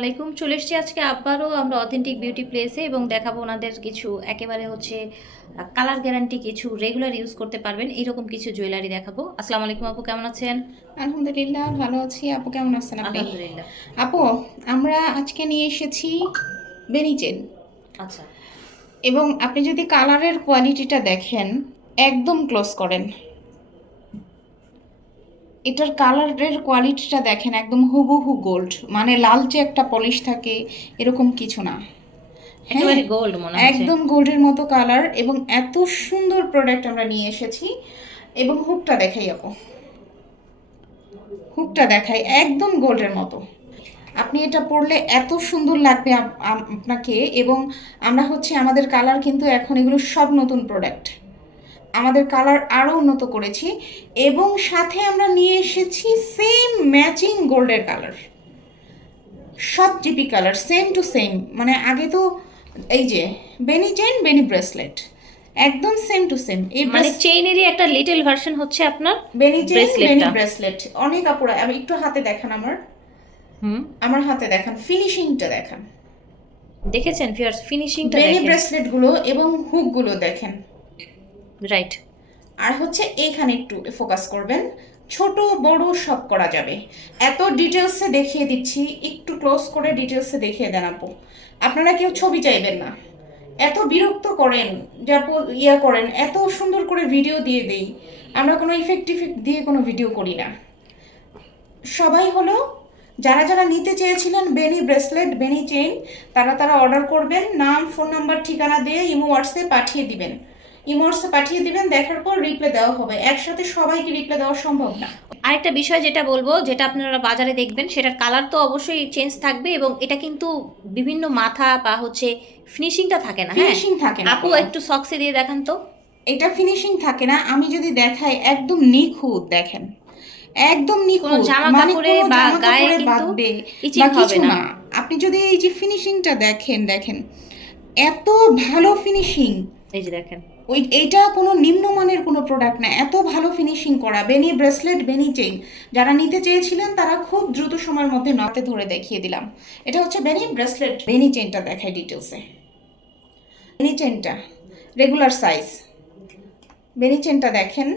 আলাইকুম। চলে এসেছি আজকে আবারও আমরা অথেন্টিক বিউটি প্লেসে এবং দেখাবো ওনাদের কিছু একেবারে হচ্ছে কালার গ্যারান্টি কিছু রেগুলার ইউজ করতে পারবেন। এইরকম কিছু জুয়েলারি দেখাবো। আসসালামু আলাইকুম আপু কেমন আছেন? আলহামদুলিল্লাহ ভালো আছি। আপু কেমন আছেন আপনি? আলহামদুলিল্লাহ। আপু আমরা আজকে নিয়ে এসেছি বেনিচেন আচ্ছা। এবং আপনি যদি কালারের কোয়ালিটিটা দেখেন একদম ক্লোজ করেন। এটার কালারের কোয়ালিটিটা দেখেন একদম হুবহু গোল্ড মানে লালচে একটা পলিশ থাকে এরকম কিছু না। গোল্ড একদম গোল্ডের মতো কালার এবং এত সুন্দর প্রোডাক্ট আমরা নিয়ে এসেছি। এবং হুকটা দেখাই আপু। হুকটা দেখাই একদম গোল্ডের মতো। আপনি এটা পরলে এত সুন্দর লাগবে আপ- আপনাকে এবং আমরা হচ্ছে আমাদের কালার কিন্তু এখন এগুলো সব নতুন প্রোডাক্ট আমাদের কালার আরও উন্নত করেছি এবং সাথে আমরা নিয়ে এসেছি সেম ম্যাচিং গোল্ডের কালার সব GP colour same to same মানে আগে তো এই যে বেনি চেন বেনি ব্রেসলেট একদম সেম টু সেম এই মানে চেইনেরই একটা লিটল ভার্সন হচ্ছে আপনার বেনি চেন বেনি ব্রেসলেট অনেক আপুরা আমি একটু হাতে দেখান আমার। হুম? আমার হাতে দেখান। ফিনিশিংটা দেখান। দেখেছেন ফিয়ার্স ফিনিশিংটা বেনি ব্রেসলেটগুলো এবং হুকগুলো দেখেন। রাইট আর হচ্ছে এইখানে একটু ফোকাস করবেন। ছোট, বড় সব করা যাবে। এত ডিটেলসে দেখিয়ে দিচ্ছি। একটু ক্লোজ করে ডিটেলসে দেখিয়ে দেন আপু। আপনারা কেউ ছবি চাইবেন না। এত বিরক্ত করেন, যা ইয়া করেন, এত সুন্দর করে ভিডিও দিয়ে দেই। আমরা কোনো ইফেক্ট ইফেক্ট দিয়ে কোনো ভিডিও করি না। সবাই হলো, যারা যারা নিতে চেয়েছিলেন বেনি ব্রেসলেট বেনি চেইন তারা তারা অর্ডার করবেন। নাম ফোন নাম্বার ঠিকানা দিয়ে ইমো হোয়াটসঅ্যাপ পাঠিয়ে দিবেন। ইমো হোয়াটসঅ্যাপ পাঠিয়ে দিবেন দেখার পর রিপ্লাই দেওয়া হবে। একসাথে সবাইকে রিপ্লাই দেওয়া সম্ভব না। আরেকটা বিষয় যেটা বলব যেটা আপনারা বাজারে দেখবেন সেটার কালার তো অবশ্যই চেঞ্জ থাকবে এবং এটা কিন্তু বিভিন্ন মাথা বা হচ্ছে ফিনিশিংটা থাকে না হ্যাঁ? ফিনিশিং থাকে না। আপু একটু সক্সে দিয়ে দেখান তো। এটা ফিনিশিং থাকে না। আমি যদি দেখাই একদম নিখুঁত দেখেন। একদম নিখুঁত। জামা মানে কাপড়ে বা গায়ে কিন্তু কিছু। না। আপনি যদি এই যে ফিনিশিংটা দেখেন দেখেন এত ভালো ফিনিশিং এই যে দেখেন। ওই এইটা কোনো নিম্নমানের কোনো প্রোডাক্ট না। এত ভালো ফিনিশিং করা বেনি ব্রেসলেট বেনি চেইন যারা নিতে চেয়েছিলেন তারা খুব দ্রুত সময়ের মধ্যে নাতে ধরে দেখিয়ে দিলাম। এটা হচ্ছে বেনি ব্রেসলেট বেনি চেইনটা দেখাই ডিটেলসে বেনি চেইনটা রেগুলার সাইজ বেনি চেইনটা দেখেন।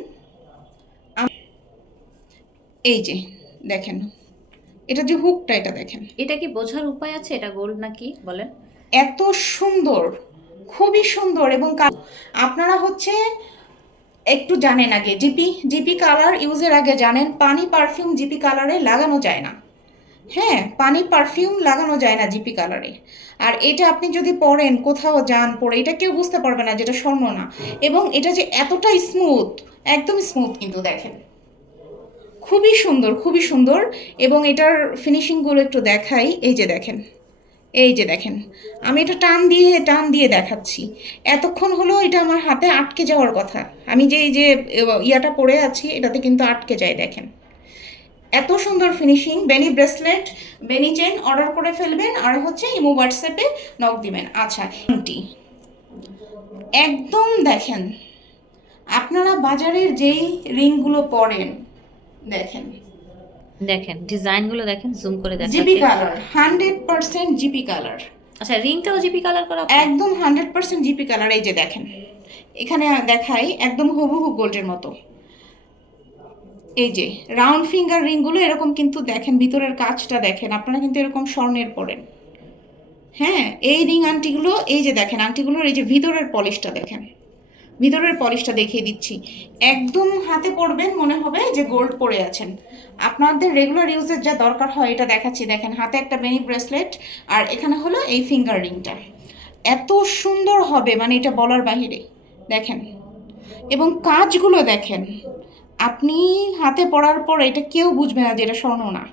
এই যে দেখেন। এটা যে হুকটা এটা দেখেন। এটা কি বোঝার উপায় আছে? এটা গোল্ড নাকি? বলেন। এত সুন্দর! খুবই সুন্দর এবং আপনারা হচ্ছে একটু জানেন আগে, জিপি জিপি কালার ইউজের আগে জানেন, পানি পারফিউম জিপি কালারে লাগানো যায় না। হ্যাঁ পানি পারফিউম লাগানো যায় না জিপি কালারে আর এটা আপনি যদি পরেন কোথাও যান পরে এটা কেউ বুঝতে পারবে না যেটা স্বর্ণ না। এবং এটা যে এতটা স্মুথ একদম স্মুথ কিন্তু দেখেন। খুবই সুন্দর খুবই সুন্দর। এবং এটার ফিনিশিংগুলো একটু দেখাই, এই যে দেখেন। এই যে দেখেন, আমি এটা টান দিয়ে টান দিয়ে দেখাচ্ছি। এতক্ষণ হলো এটা আমার হাতে আটকে যাওয়ার কথা। আমি যে এই যে ইয়াটা পরে আছি, এটাতে কিন্তু আটকে যায়, দেখেন। এত সুন্দর ফিনিশিং বেনি ব্রেসলেট বেনি চেন অর্ডার করে ফেলবেন, আর হচ্ছে ইমো হোয়াটসঅ্যাপে নক দিবেন। আচ্ছা আংটি একদম দেখেন, আপনারা বাজারের যেই রিংগুলো পরেন, দেখেন। দেখেন ডিজাইনগুলো দেখেন জুম করে দেখেন GP colour hundred percent GP colour. আচ্ছা রিংটাও জিপি কালার করা একদম হান্ড্রেড পার্সেন্ট জিপি কালার এই যে দেখেন। এখানে দেখাই একদম হুবহু গোল্ডের মতো। এই যে রাউন্ড ফিঙ্গার রিংগুলো এরকম কিন্তু দেখেন ভিতরের কাজটা দেখেন আপনারা কিন্তু এরকম স্বর্ণের পরেন। হ্যাঁ এই রিং আংটিগুলো এই যে দেখেন আংটিগুলোর এই যে ভিতরের পলিশটা দেখেন। ভিতরের পলিশটা দেখিয়ে দিচ্ছি। একদম হাতে পরবেন মনে হবে যে গোল্ড পরে আছেন। আপনাদের রেগুলার ইউজের যা দরকার হয় এটা দেখাচ্ছি। দেখেন হাতে একটা বেনি ব্রেসলেট আর এখানে হলো এই ফিঙ্গার রিংটা এত সুন্দর হবে মানে এটা বলার বাহিরে। দেখেন এবং কাজগুলো দেখেন। আপনি হাতে পড়ার পর এটা কেউ বুঝবে না যে এটা স্বর্ণ না।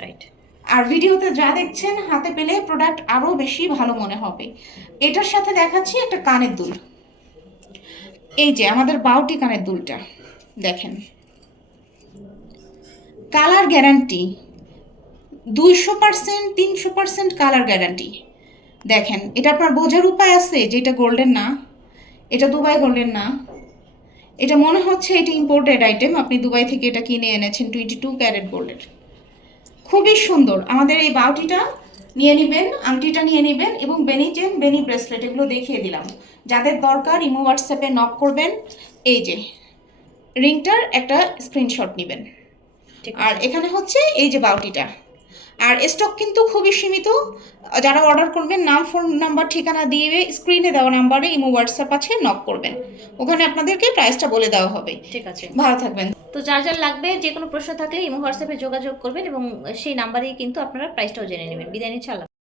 রাইট আর ভিডিওতে যা দেখছেন হাতে পেলে প্রোডাক্ট আরও বেশি ভালো মনে হবে। এটার সাথে দেখাচ্ছি একটা কানের দুল। এই যে আমাদের বাউটি কানের দুলটা, দেখেন। কালার গ্যারান্টি, দুইশো পার্সেন্ট, তিনশো পার্সেন্ট কালার গ্যারান্টি। দেখেন, এটা আপনার বোঝার উপায় আছে যে এটা গোল্ডেন না, এটা দুবাই গোল্ডেন না। এটা মনে হচ্ছে এটা ইম্পোর্টেড আইটেম আপনি দুবাই থেকে এটা কিনে এনেছেন টোয়েন্টি টু ক্যারেট গোল্ডের খুবই সুন্দর। আমাদের এই বাউটিটা নিয়ে নেবেন আংটিটা নিয়ে নেবেন এবং বেনি চেন বেনি ব্রেসলেট এগুলো দেখিয়ে দিলাম। যাদের দরকার ইমো হোয়াটসঅ্যাপে নক করবেন। এই যে রিংটার একটা স্ক্রিনশট নেবেন। ঠিক আর এখানে হচ্ছে এই যে বাউটিটা আর স্টক কিন্তু খুবই সীমিত। যারা অর্ডার করবেন নাম ফোন নাম্বার ঠিকানা দিয়ে স্ক্রিনে দেওয়া নাম্বারে ইমো হোয়াটসঅ্যাপ আছে নক করবেন। ওখানে আপনাদেরকে প্রাইসটা বলে দেওয়া হবে। ঠিক আছে। ভালো থাকবেন। তো যার যার লাগবে যে কোনো প্রশ্ন থাকলে ইমো হোয়াটসঅ্যাপে যোগাযোগ করবেন এবং সেই নাম্বারেই কিন্তু আপনারা প্রাইসটাও জেনে নেবেন। বিদায় নিচ্ছে